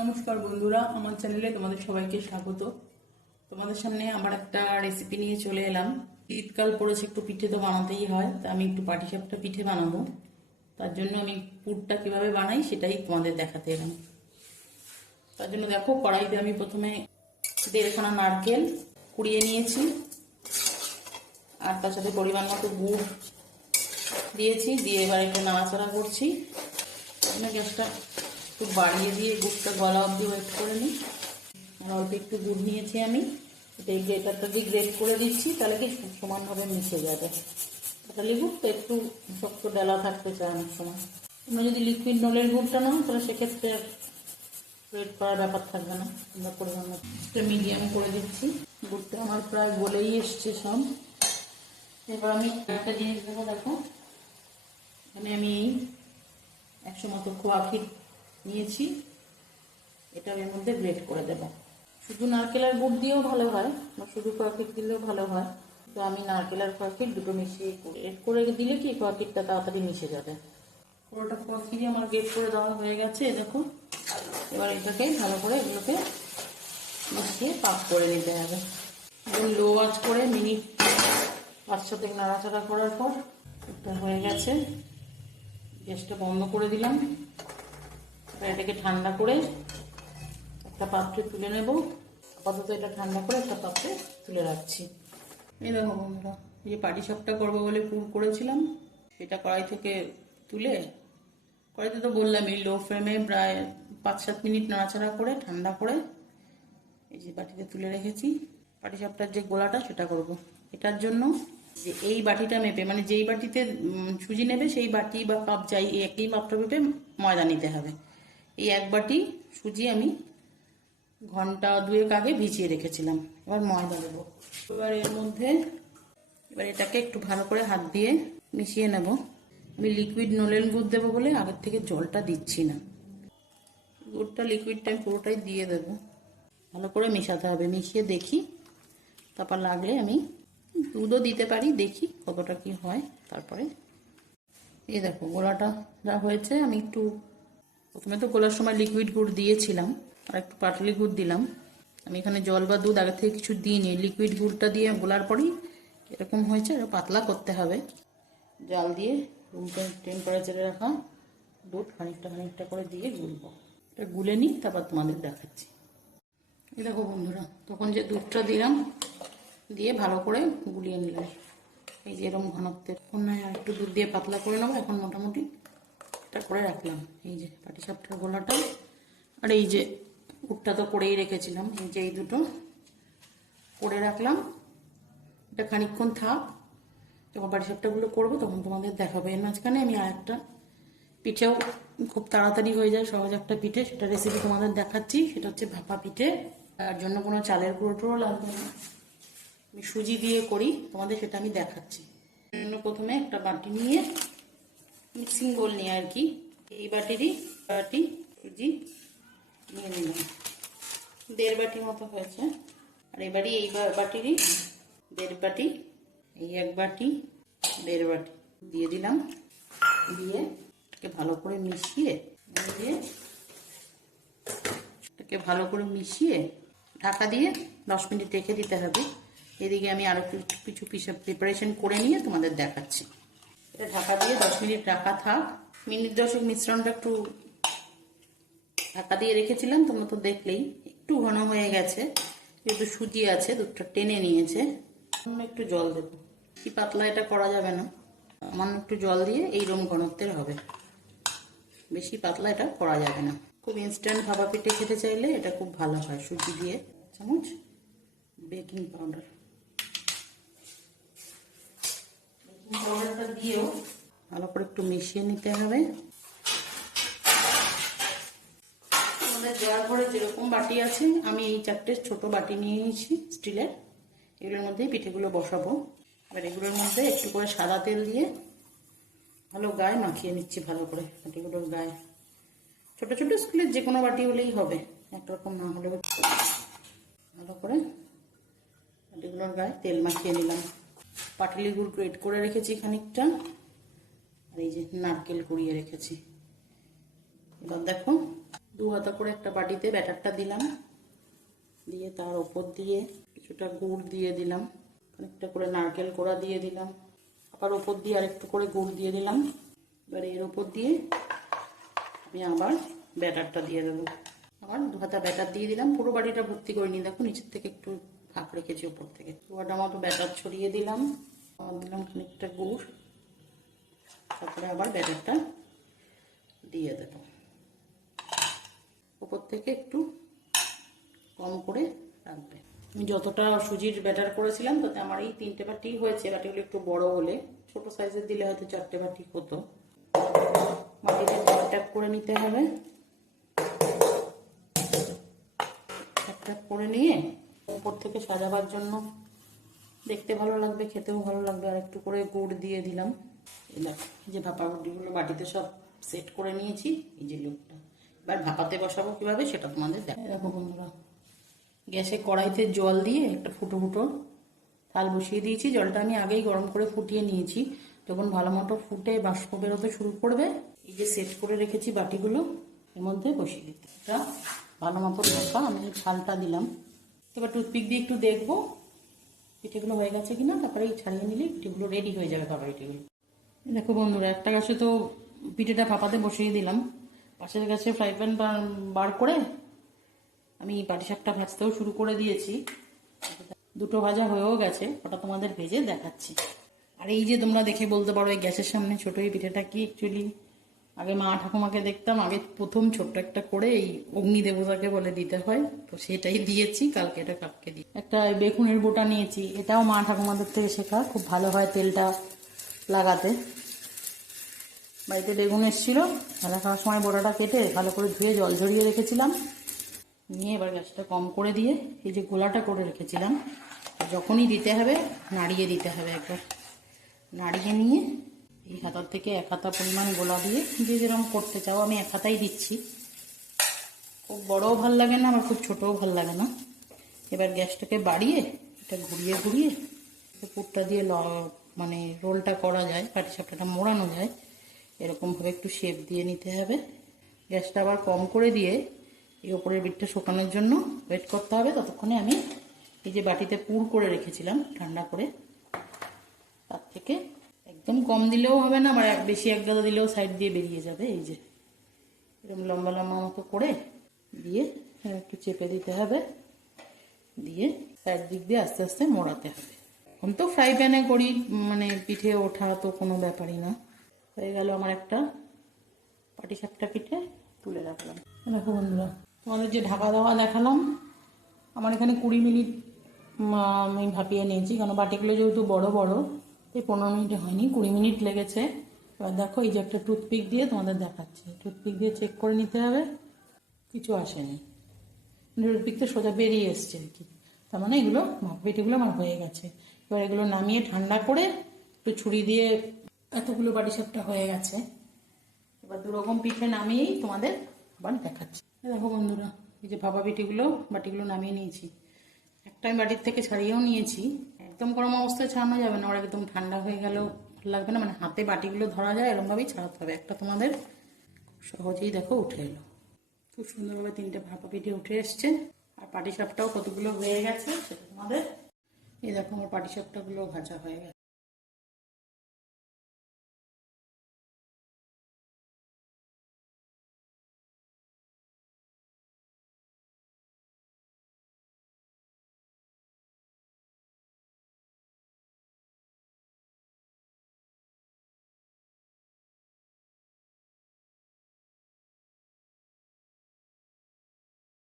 নমস্কার বন্ধুরা, আমার চ্যানেলে তোমাদের সবাইকে স্বাগত। তোমাদের সামনে আমার একটা রেসিপি নিয়ে চলে এলাম। শীতকাল পড়েছে, একটু পিঠে তো বানাতেই হয়, তা আমি একটু পাটিসাপটা পিঠে বানাবো। তার জন্য আমি পুরটা কিভাবে বানাই সেটাই তোমাদের দেখাতে এলাম। তার জন্য দেখো, কড়াইতে আমি প্রথমে 1.5খানা নারকেল কুড়িয়ে নিয়েছি, আর তার সাথে পরিমাণ মতো গুড় দিয়েছি। দিয়ে এবার একটু নাড়াচাড়া করছি। গ্যাসটা একটু বাড়িয়ে দিয়ে গুড়টা গলা অবধি ওয়েট করে নিই। অল্প একটু গুড় নিয়েছি আমি, এই গ্রেটারটা দিয়ে গ্রেট করে দিচ্ছি, তাহলে কি সমানভাবে মিশে যাবে। তাহলে গুড়টা একটু শক্ত ডালা থাকতে চায় অনেক সময়। তোমরা যদি লিকুইড নলের গুড়টা নাও তাহলে সেক্ষেত্রে গ্রেট করার ব্যাপার থাকবে না। তোমরা পরিমাণ মতো মিডিয়াম করে দিচ্ছি। গুড়টা আমার প্রায় গলেই এসছে সব। এবার আমি একটা জিনিস দেবো, দেখো এখানে আমি 100 মতো খোয়া ক্ষীর নিয়েছি, এটা এর মধ্যে গ্রেট করে দেব। শুধু নারকেল আর গুড় দিয়েও ভালো হয়, বা শুধু খোয়া ক্ষীর দিলেও ভালো হয়। তো আমি নারকেল আর খোয়া ক্ষীর দুটো মিশিয়ে গ্রেট করে দিলে কি খোয়া ক্ষীরটা তাড়াতাড়ি মিশে যাবে। পুরোটা খোয়া ক্ষীরই আমার গ্রেট করে দেওয়া হয়ে গেছে, দেখো। এবার এটাকে ভালো করে এগুলোকে মিশিয়ে পাক করে নিতে হবে। এবং লো আঁচ করে মিনিট 5-7 নাড়াচাড়া করার পর এটা হয়ে গেছে। গ্যাসটা বন্ধ করে দিলাম। এবার এটাকে ঠান্ডা করে একটা পাত্রে তুলে নেব। আপাতত এটা ঠান্ডা করে একটা পাত্রে তুলে রাখছি। এই দেখো বন্ধুরা, এই যে পাটিসাপটা করবো বলে পুর করেছিলাম, সেটা কড়াই থেকে তুলে, কড়াইতে তো বললাম এই লো ফ্লেমে প্রায় 5-7 মিনিট নাড়াচাড়া করে ঠান্ডা করে এই যে বাটিতে তুলে রেখেছি। পাটিসাপটার যে গোলাটা সেটা করব। এটার জন্য যে এই বাটিটা মেপে, মানে যেই বাটিতে সুজি নেবে সেই বাটি বা কাপ যাই একই মাত্রা মেপে ময়দা নিতে হবে। এই 1 বাটি সুজি আমি ঘন্টা 2 আগে ভিজিয়ে রেখেছিলাম। এবার ময়দা দেবো। এবার এর মধ্যে এটাকে একটু ভালো করে হাত দিয়ে মিশিয়ে নেব। আমি লিকুইড নলেন গুড় দেবো বলে আগের থেকে জলটা দিচ্ছি না। গুড়টা লিকুইডটা আমি পুরোটাই দিয়ে দেবো। ভালো করে মেশাতে হবে। মিশিয়ে দেখি, তারপর লাগলে আমি দুধও দিতে পারি, দেখি কতটা কি হয়। তারপরে এই দেখো গোলাটা যা হয়েছে, আমি একটু প্রথমে তো গোলার সময় লিকুইড গুড় দিয়েছিলাম, আর একটু পাটালি গুড় দিলাম। আমি এখানে জল বা দুধ আগে থেকে কিছু দিইনি, লিকুইড গুড়টা দিয়ে গোলার পরেই এরকম হয়েছে। আর পাতলা করতে হবে। জাল দিয়ে রুম টেম্পারেচারে রাখা দুধ খানিকটা করে দিয়ে গুলবো। এটা গুলে নিই, তারপর তোমাদের দেখাচ্ছি। এই দেখো বন্ধুরা, তখন যে দুধটা দিলাম দিয়ে ভালো করে গুলিয়ে নিলাম। এই যে এরকম ঘনত্বের, নয় আর একটু দুধ দিয়ে পাতলা করে নেবো। এখন মোটামুটি এটা করে রাখলাম। এই যে পাটিসাপটার গোলাটা, আর এই যে উটটা তো করেই রেখেছিলাম, এই যে এই দুটো করে রাখলাম। এটা খানিকক্ষণ থাক, যখন পাটিসাপটাগুলো করবো তখন তোমাদের দেখাবো। এর মাঝখানে আমি আর একটা পিঠেও খুব তাড়াতাড়ি হয়ে যায়, সহজ একটা পিঠে, সেটা রেসিপি তোমাদের দেখাচ্ছি। সেটা হচ্ছে ভাপা পিঠে। তার জন্য কোনো চালের গুঁড়ো লাগবে না, আমি সুজি দিয়ে করি, তোমাদের সেটা আমি দেখাচ্ছি। প্রথমে একটা বাটি নিয়ে, মিক্সিং বোল নিয়ে আর কি, এই বাটিরই বাটি সুজি নিয়ে নিলাম। 1.5 বাটি মতো হয়েছে। আর এবারই এই বাটিরই 1.5 বাটি, এই 1 বাটি 1.5 বাটি দিয়ে দিলাম। দিয়ে এটাকে ভালো করে মিশিয়ে ঢাকা দিয়ে 10 মিনিট রেখে দিতে হবে। এদিকে আমি আরো কিছু প্রিপারেশন করে নিয়ে তোমাদের দেখাচ্ছি। এটা ঢাকা দিয়ে 10 মিনিট রাখা থাক। মিনিট 10 মিশ্রণটা একটু ঢাকা দিয়ে রেখেছিলাম, তোমরা তো দেখলেই একটু ঘন হয়ে গেছে, যেহেতু সুজি আছে দুধটা টেনে নিয়েছে। একটু জল দেবো, কি পাতলা এটা করা যাবে না, সামান্য একটু জল দিয়ে এইরকম ঘনত্বের হবে, বেশি পাতলা এটা করা যাবে না। খুব ইনস্ট্যান্ট ভাপা পিঠে খেতে চাইলে এটা খুব ভালো হয়। সুজি দিয়ে 1 চামচ বেকিং পাউডারটা দিয়েও ভালো করে একটু মিশিয়ে নিতে হবে। আমাদের দেওয়ার পরে যেরকম বাটি আছে, আমি এই 4টে ছোট বাটি নিয়ে নিয়েছি স্টিলের। এগুলোর মধ্যেই পিঠেগুলো বসাবো। এবার এগুলোর মধ্যে একটু করে সাদা তেল দিয়ে ভালো গায়ে মাখিয়ে নিচ্ছি, ভালো করে বাটিগুলোর গায়ে। ছোট ছোট স্কুলের যে কোনো বাটি হলেই হবে, একরকম না হলেও। ভালো করে বাটিগুলোর গায়ে তেল মাখিয়ে নিলাম। পাটালি গুড় গ্রেট করে রেখেছি খানিকটা, আর এই যে নারকেল কুড়িয়ে রেখেছি। এবার দেখো দু হাতা করে একটা বাটিতে ব্যাটারটা দিলাম, দিয়ে তার ওপর দিয়ে কিছুটা গুড় দিয়ে দিলাম, অনেকটা করে নারকেল কোড়া দিয়ে দিলাম, আবার ওপর দিয়ে আরেকটু করে গুড় দিয়ে দিলাম। এবার এর ওপর দিয়ে আমি আবার ব্যাটারটা দিয়ে দেবো। আবার দু হাতা ব্যাটার দিয়ে দিলাম, পুরো বাটিটা ভর্তি করে নিয়ে দেখো নিচের থেকে একটু ফাঁক রেখেছি ওপর থেকে। পুরোটা মতো ব্যাটার ছড়িয়ে দিলাম, দিলাম খানিকটা গুড়, তারপরে আবার ব্যাটারটা দিয়ে দেবো। ওপর থেকে একটু কম করে রাখবে। আমি যতটা সুজির ব্যাটার করেছিলাম তাতে আমার এই 3টে বাটি হয়েছে। বাটিগুলো একটু বড় হলে, ছোট সাইজের দিলে হয়তো 4টে বাটি হতো। বাটিটা ট্যাপ করে নিতে হবে। ট্যাপ করে নিয়ে উপর থেকে সাজাবার জন্য দেখতে ভালো লাগবে, খেতেও ভালো লাগবে, আর একটু করে গুড় দিয়ে দিলাম। এই যে ভাপা রুটিগুলো বাটিতে সব সেট করে নিয়েছি, এই যে লুকটা। এবার ভাপাতে বসাবো কিভাবে সেটা তোমাদের দেখো বন্ধুরা। গ্যাসে কড়াইতে জল দিয়ে একটা ফুটো ফুটো থাল বসিয়ে দিয়েছি। জলটা আমি আগেই গরম করে ফুটিয়ে নিয়েছি। যখন ভালো মতো ফুটে বাষ্প বেরোতে শুরু করবে, এই যে সেট করে রেখেছি বাটিগুলো এর মধ্যে বসিয়ে দিতে। এটা ভালো মতো ঢাকা, আমি থালটা দিলাম। এবার টুথপিক দিয়ে একটু দেখবো পিঠেগুলো হয়ে গেছে কিনা, তারপরে ছাড়িয়ে নিলে পিঠেগুলো রেডি হয়ে যাবে খাবার পিঠেগুলো। দেখো বন্ধুরা, একটা গ্যাসে তো পিঠেটা ভাপাতে বসিয়ে দিলাম, পাশের গ্যাসে ফ্রাই প্যান বার করে আমি পাটিসাপটা ভাজতেও শুরু করে দিয়েছি। দুটো ভাজা হয়েও গেছে, ওটা তোমাদের ভেজে দেখাচ্ছি। আর এই যে তোমরা দেখে বলতে পারো এই গ্যাসের সামনে ছোট এই পিঠেটা কি, অ্যাকচুয়ালি আগে মা ঠাকুমাকে দেখতাম আগে প্রথম ছোট্ট একটা করে এই অগ্নি দেবতাকে বলে দিতে হয়, তো সেটাই দিয়েছি। কালকে এটা কাপকে দিই। একটা বেগুনের বোটা নিয়েছি, এটাও মা ঠাকুমাদের থেকে শেখা, খুব ভালো হয় তেলটা লাগাতে। বাড়িতে বেগুন এসেছিল, খেলা খাওয়ার সময় বোটাটা কেটে ভালো করে ধুয়ে জল ঝরিয়ে রেখেছিলাম। নিয়ে এবার গ্যাসটা কম করে দিয়ে এই যে গোলাটা করে রেখেছিলাম, যখনই দিতে হবে নাড়িয়ে দিতে হবে। একবার নাড়িয়ে নিয়ে এই হাতার থেকে 1 হাতা পরিমাণ গোলা দিয়ে, যে যেরকম করতে চাও, আমি 1 হাতাই দিচ্ছি। খুব বড়ও ভাল লাগে না, আবার খুব ছোটও ভাল লাগে না। এবার গ্যাসটাকে বাড়িয়ে এটা ঘুরিয়ে ঘুরিয়ে পুরটা দিয়ে মানে রোলটা করা যায়, পাটিসাপটাটা মোড়ানো যায়, এরকমভাবে একটু শেপ দিয়ে নিতে হবে। গ্যাসটা আবার কম করে দিয়ে এই ওপরের বিটটা শুকানোর জন্য ওয়েট করতে হবে। ততক্ষণে আমি এই যে বাটিতে পুর করে রেখেছিলাম ঠান্ডা করে, তার থেকে একদম কম দিলেও হবে না, আবার বেশি এক গাদা দিলেও সাইড দিয়ে বেরিয়ে যাবে। এই যে এরকম লম্বা লম্বা মতো করে দিয়ে একটু চেপে দিতে হবে, দিয়ে সাইড দিক দিয়ে আস্তে আস্তে মোড়াতে হবে। এখন তো ফ্রাই প্যানে করি, মানে পিঠে ওঠা তো কোনো ব্যাপারই না। হয়ে গেল আমার একটা পাটিসাপটা পিঠে, তুলে রাখলাম। দেখো বন্ধুরা, তোমাদের যে ঢাকা দেওয়া দেখালাম, আমার এখানে 20 মিনিট আমি ভাপিয়ে নিয়েছি, কারণ বাটিগুলো যেহেতু বড় বড়, এই 15 মিনিটে হয়নি, 20 মিনিট লেগেছে। এবার দেখো এই যে একটা টুথপিক দিয়ে তোমাদের দেখাচ্ছি, টুথপিক দিয়ে চেক করে নিতে হবে, কিছু আসেনি, টুথপিক তো সোজা বেরিয়ে এসছে আর কি, তার মানে এগুলো পিঠেগুলো আমার হয়ে গেছে। এবার এগুলো নামিয়ে ঠান্ডা করে একটু ছুরি দিয়ে, এতগুলো পাটিসাপটা হয়ে গেছে। এবার 2 রকম পিঠে নামিয়েই তোমাদের আবার দেখাচ্ছি। দেখো বন্ধুরা, এই যে ভাপা বাটিগুলো নামিয়ে নিয়েছি। একটা আমি বাটির থেকে ছাড়িয়েও নিয়েছি। একদম গরম অবস্থায় ছাড়ানো যাবে না, ওরা একদম ঠান্ডা হয়ে গেলেও ভালো লাগবে না, মানে হাতে বাটিগুলো ধরা যায় এরকমভাবেই ছাড়াতে হবে। একটা তোমাদের সহজেই দেখো উঠে এলো, খুব সুন্দরভাবে 3টে ভাপা পিঠে উঠে এসছে। আর পাটিসাপটাও কতগুলো হয়ে গেছে সেটা তোমাদের, এই দেখো আমার পাটিসাপটাগুলো ভাজা হয়ে গেছে।